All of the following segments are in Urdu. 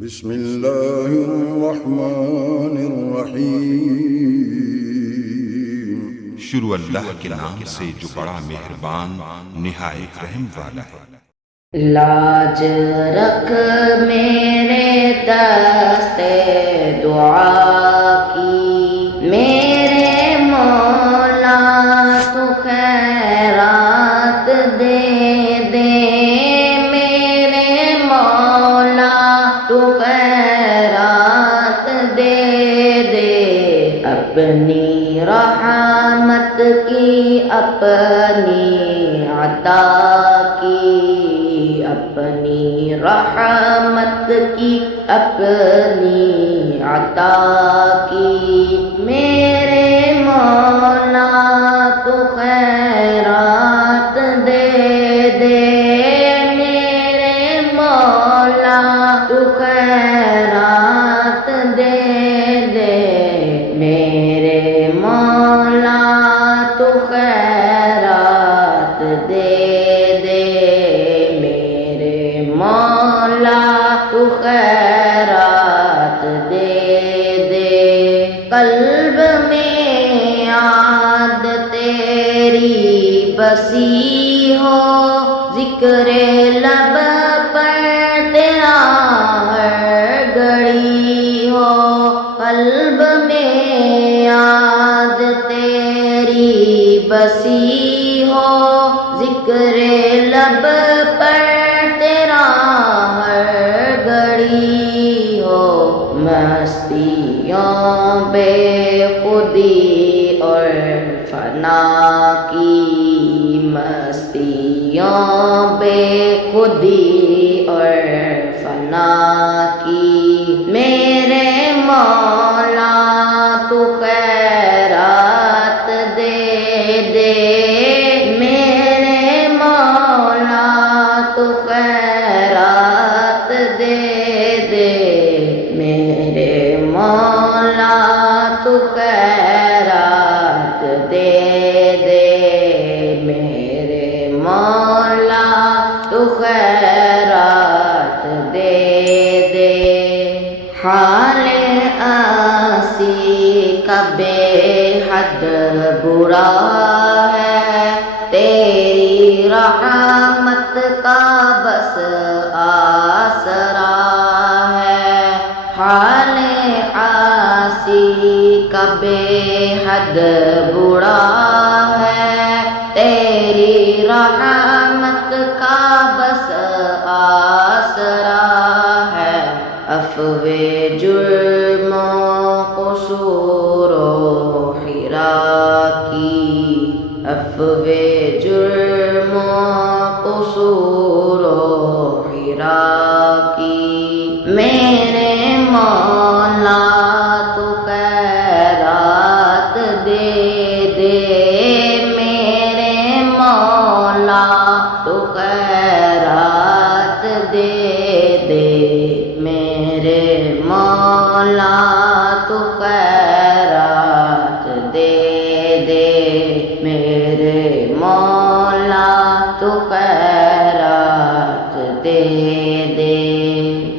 بسم اللہ الرحمن الرحیم۔ شروع اللہ کے نام سے جو بڑا مہربان نہایت رحم والا ہے۔ لاج رکھ میرے دست دعا کی، میرے مولا تو خیرات دے دے، میرے مولا تو خیرات دے دے، اپنی رحمت کی اپنی عطا کی، اپنی رحمت کی اپنی عطا کی، میرے مولا تو خیرات دے دے، میرے مولا تو خیرات دے دے، میرے مولا تو خیرات دے دے، مولا تو خیرات دے دے، قلب میں یاد تیری بسی ہو، ذکر لب پر تیرا ہر گھڑی ہو، قلب میں یاد تیری بسی ہو، ذکر لب پر تیرا ہر گھڑی ہو، مستیوں بے خودی اور فنا کی، مستیوں بے خودی اور فنا کی، میرے مولا تو خیرات دے دے، میرے مولا تو خیرات دے دے، میرے مولا تو خیرات دے دے، میرے مولا تو خیرات دے دے، حال آسی کا بے حد برا ہے، تیری رحمت کا بس آسرا ہے، حال عاصی کا بے حد برا ہے، تیری رحمت کا بس آسرا ہے، عفو جرم و قصور و حرا کی، عفو جرم و قصور و حرا کی، میرے مولا تو خیرات دے دے، میرے مولا تو خیرات دے دے، میرے مولا تو خیرات دے دے، میرے مولا تو خیرات دے دے،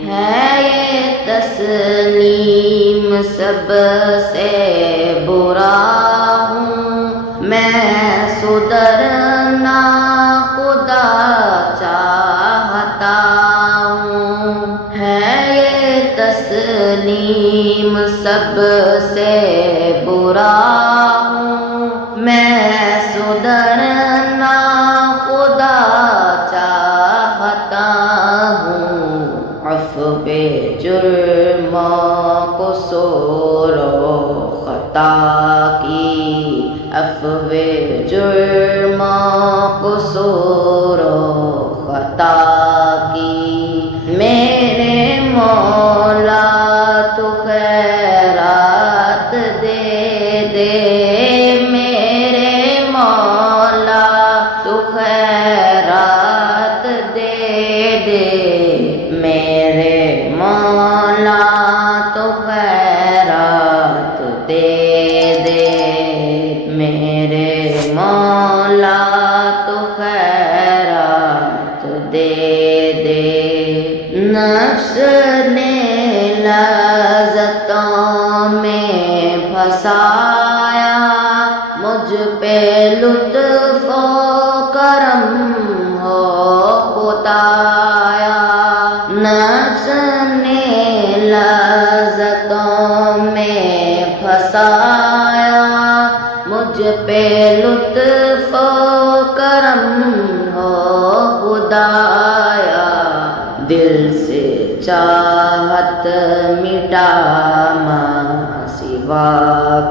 ہے یہ تسلیم سب سے برا ہوں، میں سدھرنا خدا چاہتا ہوں، ہے یہ تسلیم سب سے برا ہوں، میں سدھرنا خدا چاہتا ہوں، عفو جرم و قصور و خطا کی، عفو جرم و قصور و خطا کی، میرے مولا تو خیرات دے دے، میرے مولا تو خیرات دے دے، میرے مولا تو خیرات دے دے، میرے مولا تو خیرات دے دے، نفس نے پہ لطف و کرم ہو خدایا، نفس نے لذتوں میں پھنسایا، مجھ پہ لطف و کرم ہو خدایا، دل سے چاہت مٹا ماں سوا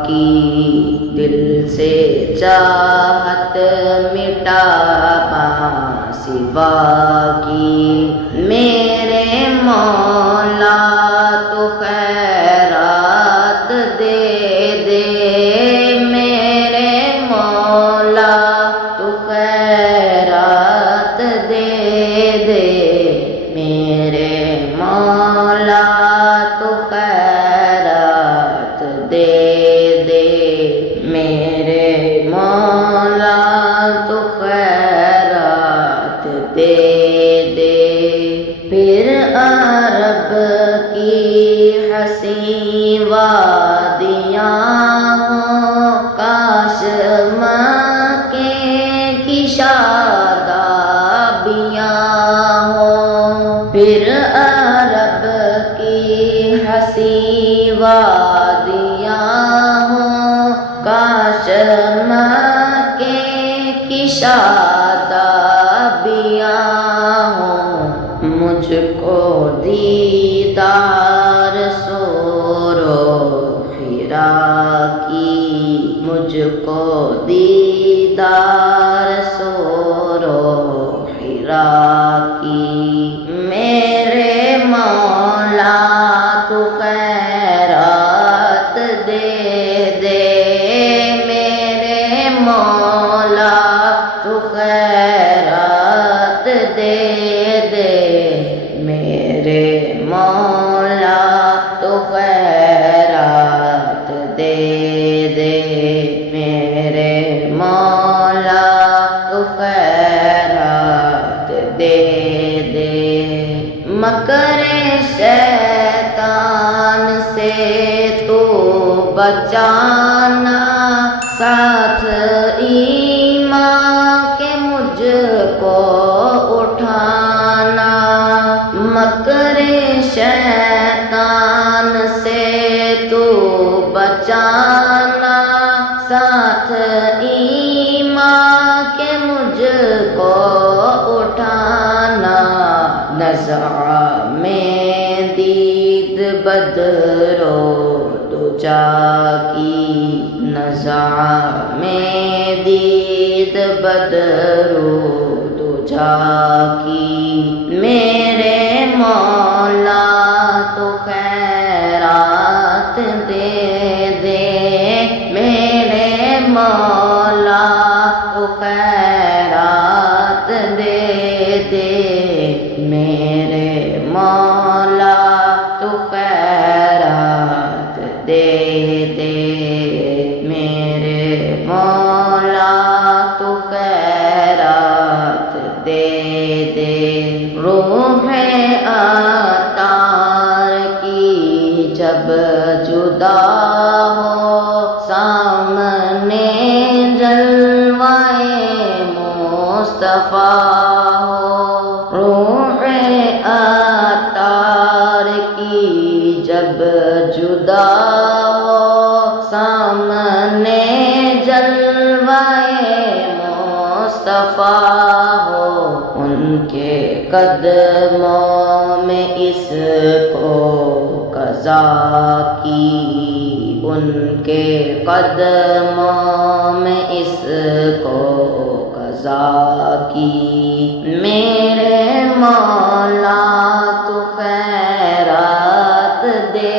کی، دل سے چاہت مٹا ماں سوا کی، میرے مولا تو خیرات دے دے، میرے مولا تو خیرات دے دے، میرے مولا تو خیرات دے دے، میرے مولا تو خیرات دے دے۔ پھر عرب کی حسین وادیاں ہوں، کاش مکے کی شادابیاں ہوں، پھر عرب کی حسین وادیاں ہوں، کاش مکے کی شادابیاں ہوں، مجھ کو دیدار سور و خیرا کی، مجھ کو دیدار سور و خیرا کی، میرے مولا تو خیرات دے دے، میرے مولا تو خیرات دے دے، میرے مولا تو خیرات دے دے، میرے مولا تو خیرات دے دے۔ مکر شیطان سے تو بچانا، ساتھ ایمان کے مجھ کو اٹھانا، مکر شیطان سے تو بچانا، ساتھ ایمان کے مجھ کو اٹھانا، نزع میں دید بدر و دجا کی، نزع میں دید بدر و دجا کی، میرے مولا تو خیرات دے دے، میرے مولا تو خیرات دے دے، میرے مولا تو خیرات دے دے، میرے مولا تو خیرات دے دے۔ روح عطار کی جب جدا ہو، سامنے جلوائے مصطفیٰ ہو، روح عطار کی جب جدا ہو، سامنے جلوائے مصطفیٰ ہو، ان کے قدموں میں اس کو قضا کی، ان کے قدموں میں اس کو قضا کی، میرے مولا تو خیرات دے